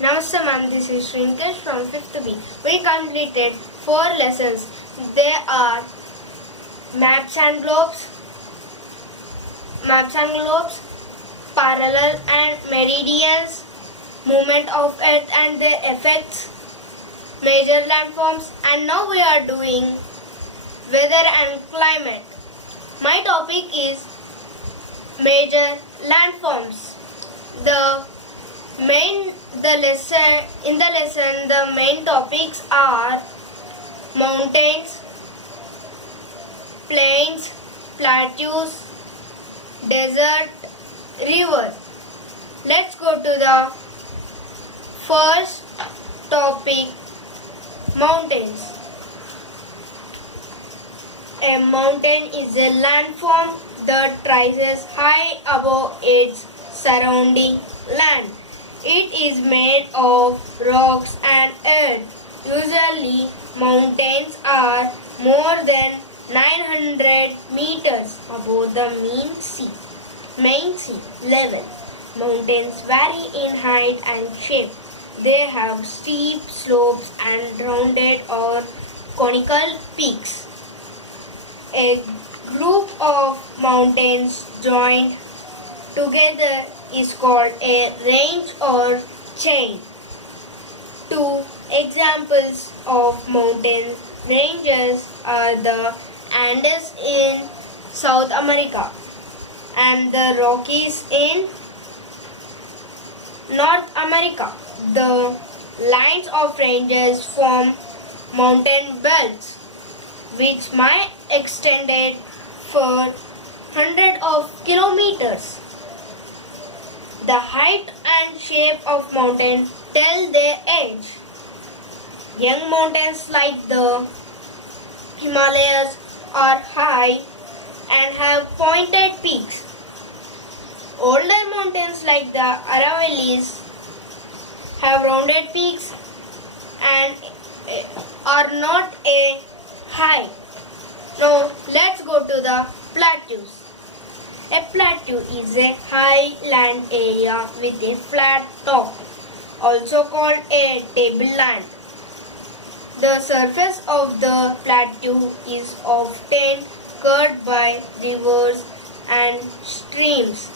Namaste ma'am, this is Shreeneekesh from 5th B. We completed 4 lessons. They are maps and globes, parallel and meridians, movement of earth and their effects, major landforms, and now we are doing weather and climate. My topic is major landforms. In the lesson, the main topics are mountains, plains, plateaus, desert, river. Let's go to the first topic, mountains. A mountain is a landform that rises high above its surrounding land. It is made of rocks and earth. Usually, mountains are more than 900 meters above the main sea level. Mountains vary in height and shape. They have steep slopes and rounded or conical peaks. A group of mountains joined together is called a range or chain. 2 examples of mountain ranges are the Andes in South America and the Rockies in North America. The lines of ranges form mountain belts, which might extend for hundreds of kilometers. The height and shape of mountains tell their age. Young mountains like the Himalayas are high and have pointed peaks. Older mountains like the Aravallis have rounded peaks and are not a high. Now let's go to the plateaus. A plateau is a high land area with a flat top, also called a tableland. The surface of the plateau is often cut by rivers and streams.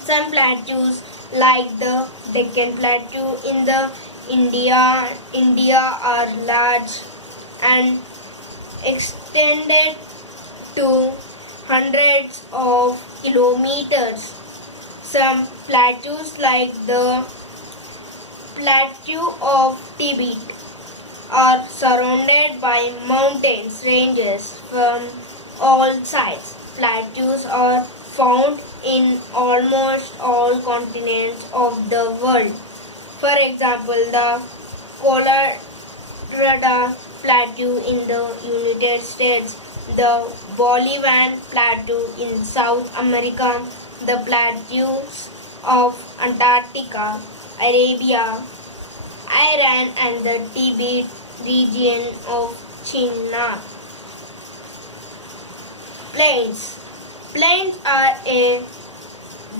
Some plateaus, like the Deccan Plateau in the India, are large and extended to hundreds of kilometers. Some plateaus, like the Plateau of Tibet, are surrounded by mountains ranges from all sides. Plateaus are found in almost all continents of the world. For example, the Colorado Plateau in the United States, the Bolivian Plateau in South America, the plateaus of Antarctica, Arabia, Iran, and the Tibet region of China. Plains. Plains are a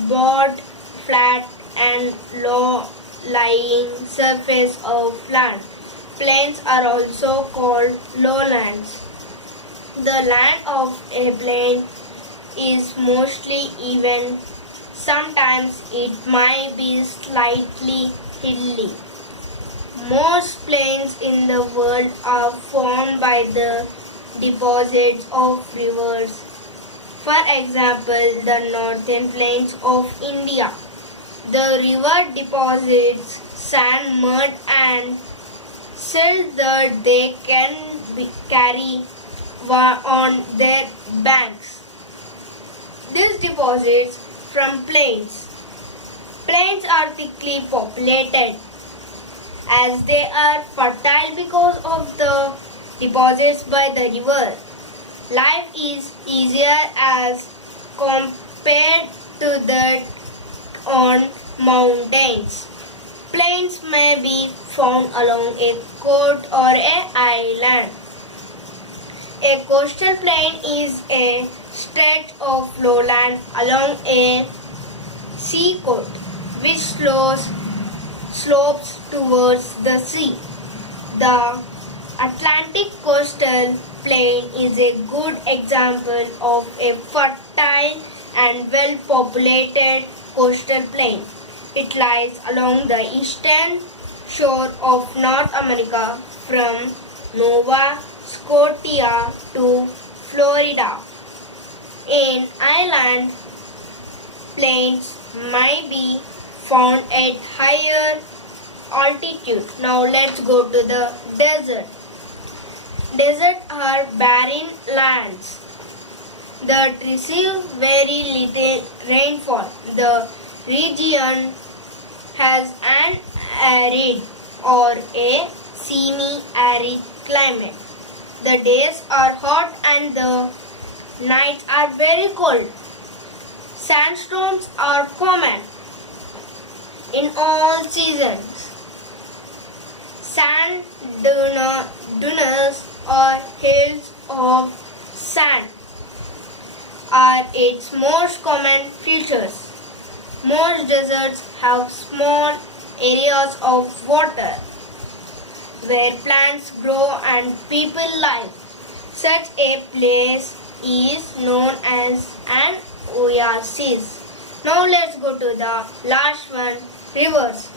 broad, flat, and low-lying surface of land. Plains are also called lowlands. The land of a plain is mostly even. Sometimes it might be slightly hilly. Most plains in the world are formed by the deposits of rivers. For example, the northern plains of India. The river deposits sand, mud, and silt that they can carry on their banks. These deposits from plains. Plains are thickly populated as they are fertile because of the deposits by the river. Life is easier as compared to that on mountains. Plains may be found along a coast or an island. A coastal plain is a stretch of lowland along a seacoast which slopes towards the sea. The Atlantic coastal plain is a good example of a fertile and well-populated coastal plain. It lies along the eastern shore of North America from Nova Scotia to Florida. In island plains may be found at higher altitude. Now let's go to the desert. Deserts are barren lands that receive very little rainfall. The region has an arid or a semi-arid climate. The days are hot and the nights are very cold. Sandstorms are common in all seasons. Sand dunes or hills of sand are its most common features. Most deserts have small areas of water where plants grow and people live. Such a place is known as an oasis. Now let's go to the last one, rivers.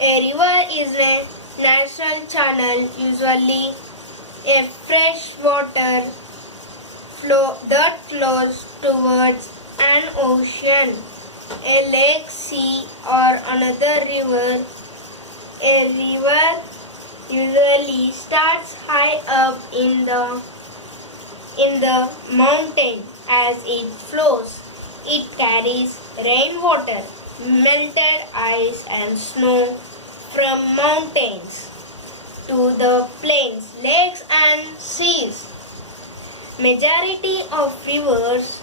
A river is a natural channel, usually a fresh water flow that flows towards an ocean, a lake, sea, or another river. A river usually starts high up in the mountain. As it flows, it carries rainwater, melted ice, and snow from mountains to the plains, lakes, and seas. Majority of rivers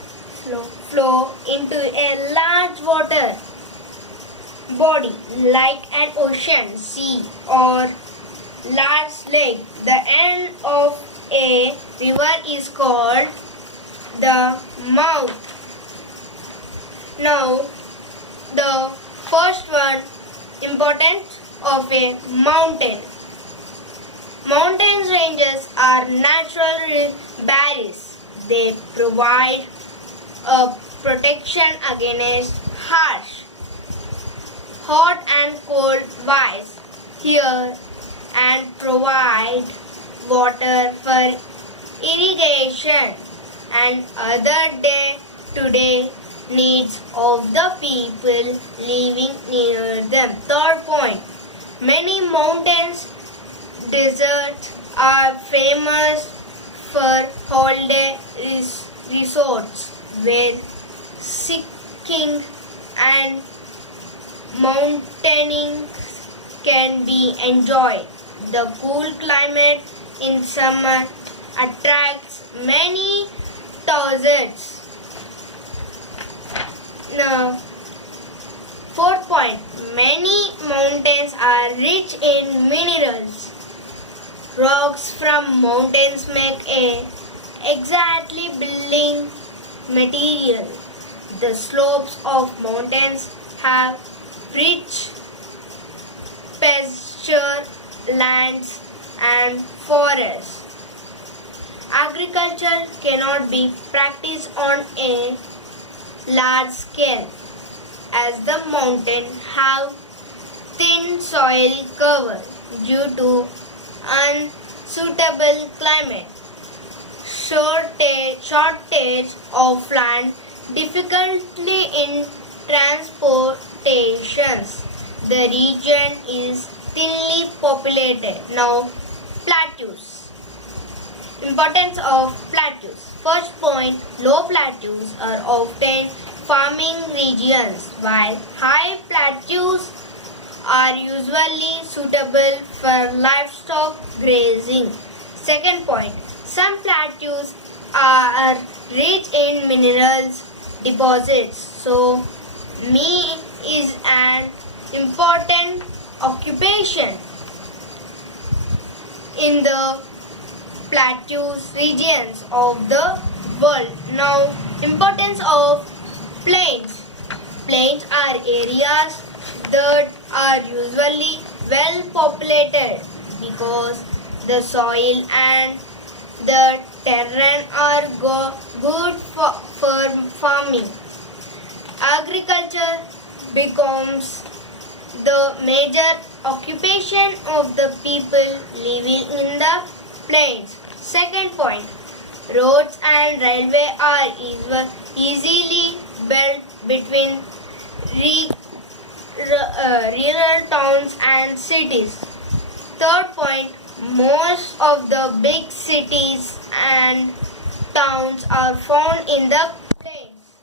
flow into a large water body like an ocean, sea, or large lake. The end of a river is called the mouth. Now, the first one, importance of a mountain. Mountain ranges are natural barriers. They provide a protection against harsh, hot and cold winds here and provide water for irrigation and other day-to-day needs of the people living near them. Third point, many mountains deserts are famous for holiday resorts where skiing and mountaineering can be enjoyed. The cool climate in summer attracts many tourists. Now, fourth point, many mountains are rich in minerals. Rocks from mountains make a exactly building material. The slopes of mountains have rich pasture lands and forests. Agriculture cannot be practiced on a large scale as the mountains have thin soil cover due to unsuitable climate, shortage of land, difficulty in transportations. The region is thinly populated. Now, plateaus. Importance of plateaus. First point, low plateaus are often farming regions, while high plateaus are usually suitable for livestock grazing. Second point, some plateaus are rich in minerals deposits, so meat is an important occupation in the plateaus regions of the world. Now, importance of plains. Plains are areas that are usually well populated because the soil and the terrain are good for farming. Agriculture becomes the major occupation of the people living in the plains. Second point, roads and railway are easily built between rural towns and cities. Third point, most of the big cities and towns are found in the plains.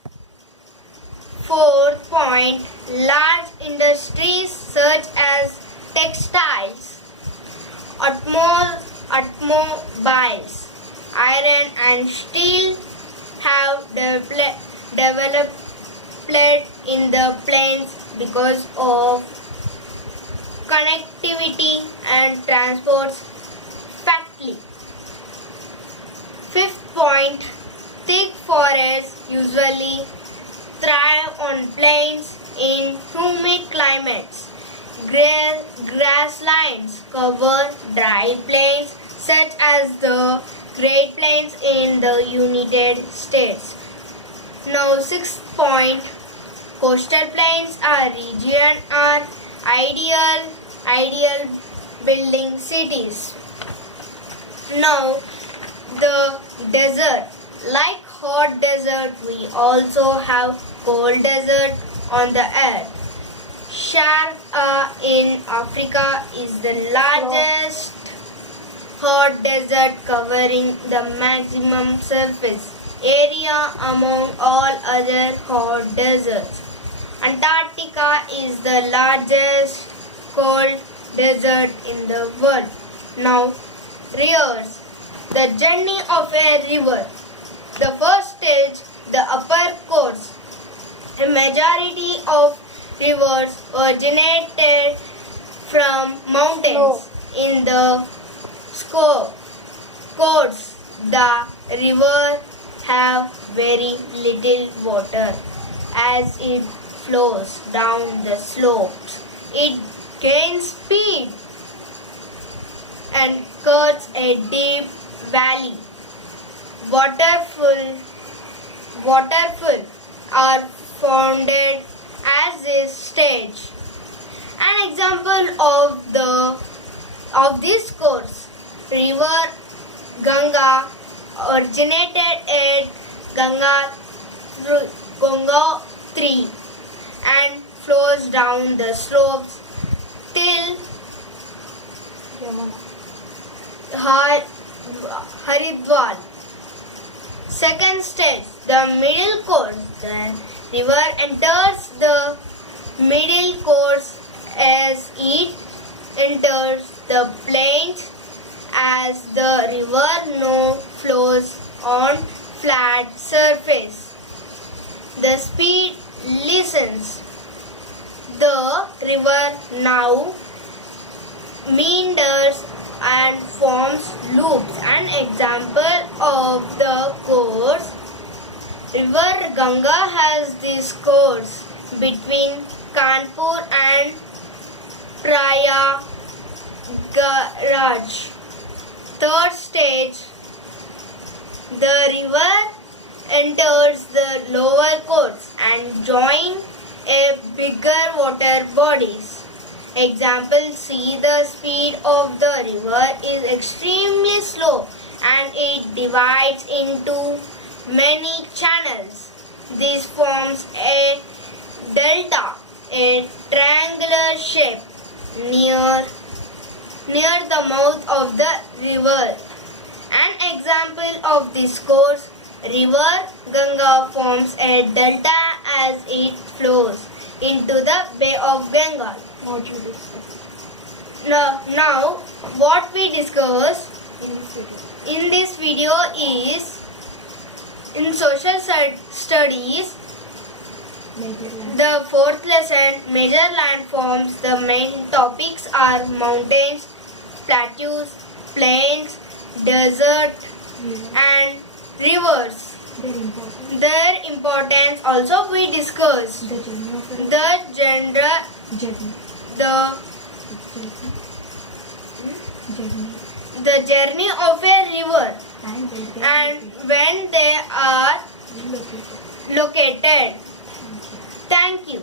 Fourth point, large industries such as textiles, automobiles, iron and steel have developed in the plains because of connectivity and transport facility. Fifth point, thick forests usually thrive on plains in humid climates. Grasslands cover dry plains such as the Great Plains in the United States. Now, sixth point, coastal plains are ideal building cities. Now, the desert. Like hot desert, we also have cold desert on the earth. Sahara in Africa is the largest hot desert covering the maximum surface area among all other hot deserts. Antarctica is the largest cold desert in the world. Now, rivers. The journey of a river. The first stage, the upper course. A majority of rivers originated from mountains. In the course, the river have very little water. As it flows down the slopes, it gains speed and cuts a deep valley. Waterfall are founded as this stage. An example of this course, river Ganga originated at Gangotri and flows down the slopes till Haridwar. Second stage, the middle course. The river enters the middle course as it enters the plains, as the river now flows on flat surface. The speed lessens. The river now meanders and forms loops. An example of the course, river Ganga has this course between Kanpur and Prayagraj. Third stage, the river enters the lower course and joins a bigger water bodies. Example, see, the speed of the river is extremely slow and it divides into many channels. This forms a delta, a triangular shape near the mouth of the river. An example of this course, river Ganga forms a delta as it flows into the Bay of Bengal. Now, what we discuss in this video is, in social studies, the fourth lesson, major landforms. The main topics are mountains, plateaus, plains, desert and rivers. Their importance also we discussed. The the journey of a river and when they are located. Thank you.